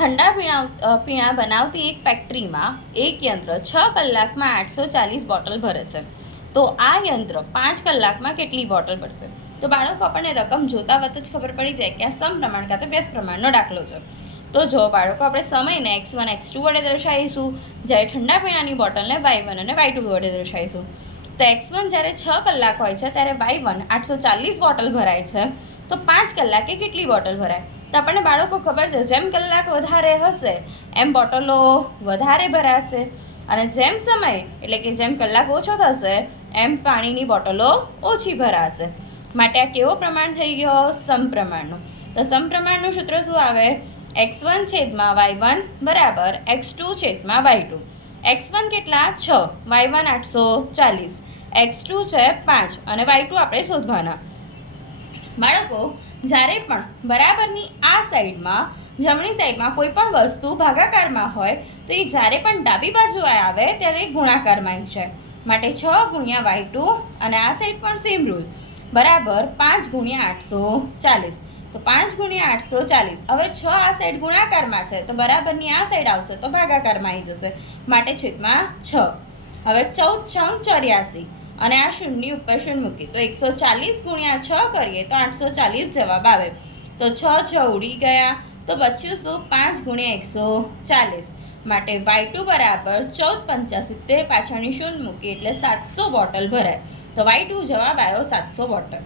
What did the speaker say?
ઠંડા પીણા બનાવતી એક ફેક્ટરીમાં એક યંત્ર 6 કલાકમાં 840 બોટલ ભરે છે. તો આ યંત્ર 5 કલાકમાં કેટલી બોટલ ભરશે? તો બાળકો આપણને રકમ જોતા વખત જ ખબર પડી જાય કે આ સમપ્રમાણ કાં તો વ્યસ્ત પ્રમાણનો દાખલો છે. તો જો બાળકો, આપણે સમયને x1 x2 વડે દર્શાવીશું, જ્યારે ઠંડા પીણાની બોટલને y1 અને y2 વડે દર્શાવીશું. તો x1 જ્યારે 6 કલાક હોય છે ત્યારે y1 840 બોટલ ભરાય છે. તો 5 કલાકે કેટલી બોટલ ભરાય? તો આપણને બાળકો ખબર છે, જેમ કલાક વધારે હશે એમ બોટલો વધારે ભરાશે, અને જેમ સમય એટલે કે જેમ કલાક ઓછો થશે એમ પાણીની બોટલો ઓછી ભરાશે. માટે આ કેવો પ્રમાણ થઈ ગયો? સમપ્રમાણનો. તો સમપ્રમાણનું સૂત્ર શું આવે? x1 છેદમાં y1 બરાબર x2 છેદમાં y2. x1 કેટલા? 6, y1 840, x2 છે 5 અને y2 આપણે શોધવાના. બાળકો, જ્યારે પણ બરાબરની આ સાઈડમાં, જમણી સાઈડમાં કોઈ પણ વસ્તુ ભાગાકારમાં હોય તો એ જ્યારે પણ ડાબી બાજુ આવે ત્યારે ગુણાકારમાં છે. માટે 6 ગુણ્યા y2 અને આ સાઈડ પણ સેમ રૂલ બરાબર 5 ગુણ્યા 840. તો 5 ગુણ્યા 840. હવે 6 આ સાઈડ ગુણાકારમાં છે તો બરાબરની આ સાઈડ આવશે તો ભાગાકારમાં આવી જશે, માટે છેદમાં 6. હવે 14 84 અને આ શૂન્યની ઉપર શૂન્ય મૂકી તો 140 ગુણ્યા 6 કરીએ તો 840 જવાબ આવે. તો 6 ઉડી ગયા તો બચ્યું શું? 5 ગુણ્યા 140. માટે y2 બરાબર 14 × 75, પાછળની શૂન્ય મૂકી એટલે 700 બોટલ ભરાય. તો y2 જવાબ આવ્યો 700 બોટલ.